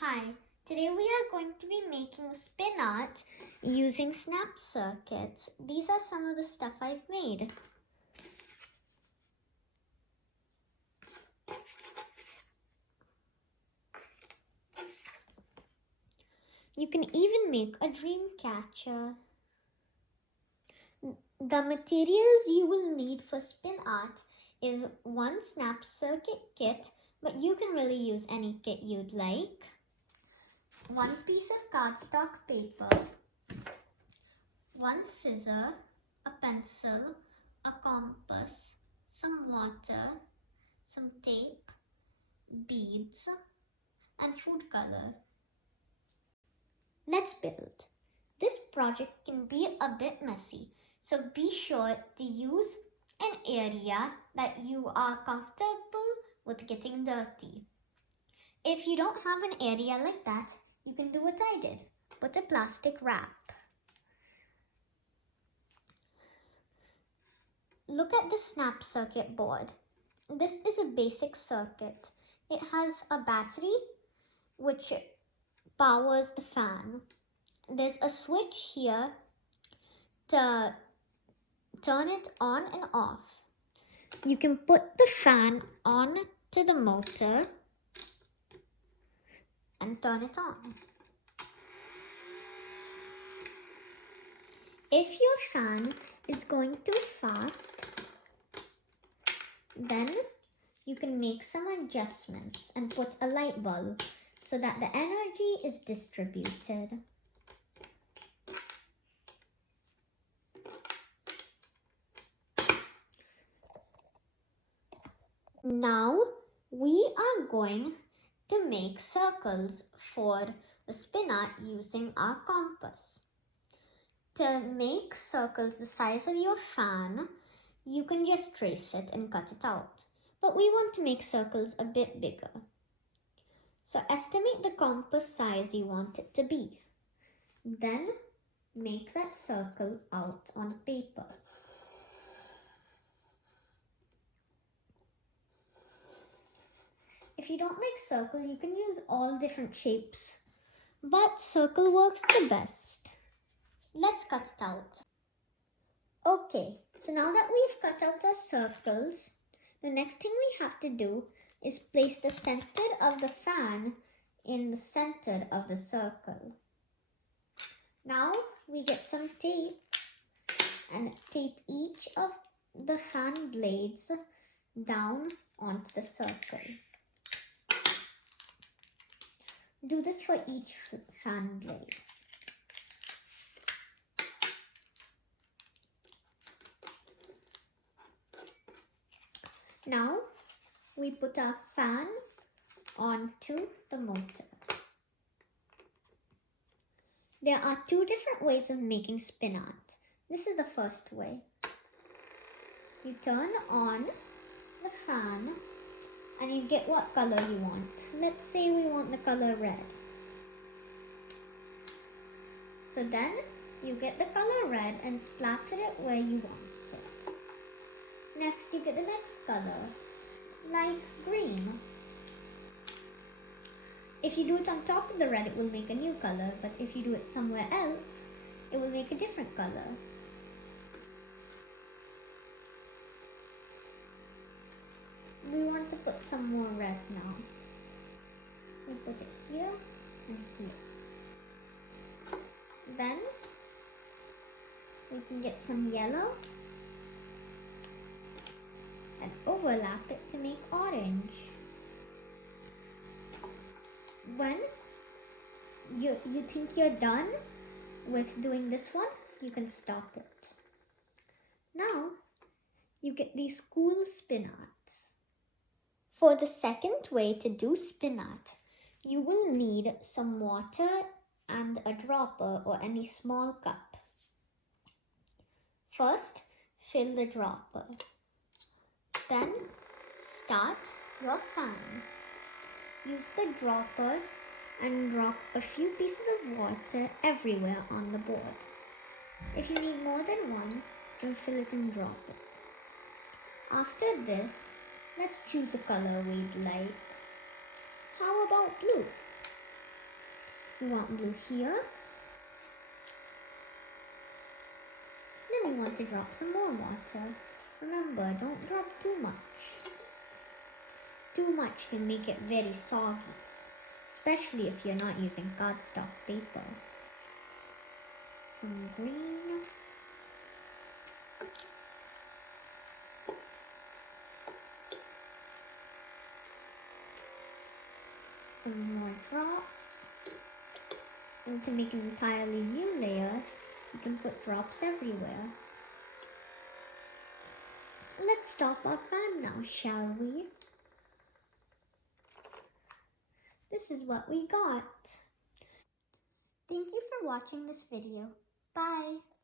Hi, today we are going to be making spin art using snap circuits. These are some of the stuff I've made. You can even make a dream catcher. The materials you will need for spin art is one snap circuit kit, but you can really use any kit you'd like. One piece of cardstock paper, one scissor, a pencil, a compass, some water, some tape, beads, and food color. Let's build. This project can be a bit messy, so be sure to use an area that you are comfortable with getting dirty. If you don't have an area like that, you can do what I did. Put a plastic wrap. Look at the snap circuit board. This is a basic circuit. It has a battery which powers the fan. There's a switch here to turn it on and off. You can put the fan on to the motor and turn it on. If your fan is going too fast, then you can make some adjustments and put a light bulb so that the energy is distributed. Now we are going to make circles for the spin art using our compass. To make circles the size of your fan, you can just trace it and cut it out. But we want to make circles a bit bigger. So estimate the compass size you want it to be. Then make that circle out on paper. If you don't like circle, you can use all different shapes, but circle works the best. Let's cut it out. Okay, so now that we've cut out our circles, the next thing we have to do is place the center of the fan in the center of the circle. Now we get some tape and tape each of the fan blades down onto the circle. Do this for each fan blade. Now we put our fan onto the motor. There are two different ways of making spin art. This is the first way. You turn on the fan and you get what color you want. Let's say we want the color red. So then you get the color red and splatter it where you want it. Next you get the next color, like green. If you do it on top of the red, it will make a new color, but if you do it somewhere else, it will make a different color. We want to put some more red now. We put it here and here. Then we can get some yellow and overlap it to make orange. When you think you're done with doing this one, you can stop it. Now you get these cool spin arts. For the second way to do spin art, you will need some water and a dropper or any small cup. First, fill the dropper. Then start your fan. Use the dropper and drop a few pieces of water everywhere on the board. If you need more than one, then fill it and drop it. After this, let's choose a color we'd like. How about blue? We want blue here. Then we want to drop some more water. Remember, don't drop too much. Too much can make it very soggy, especially if you're not using cardstock paper. Some green. Some more drops. And to make an entirely new layer, you can put drops everywhere. Let's stop our fan now, shall we? This is what we got. Thank you for watching this video. Bye!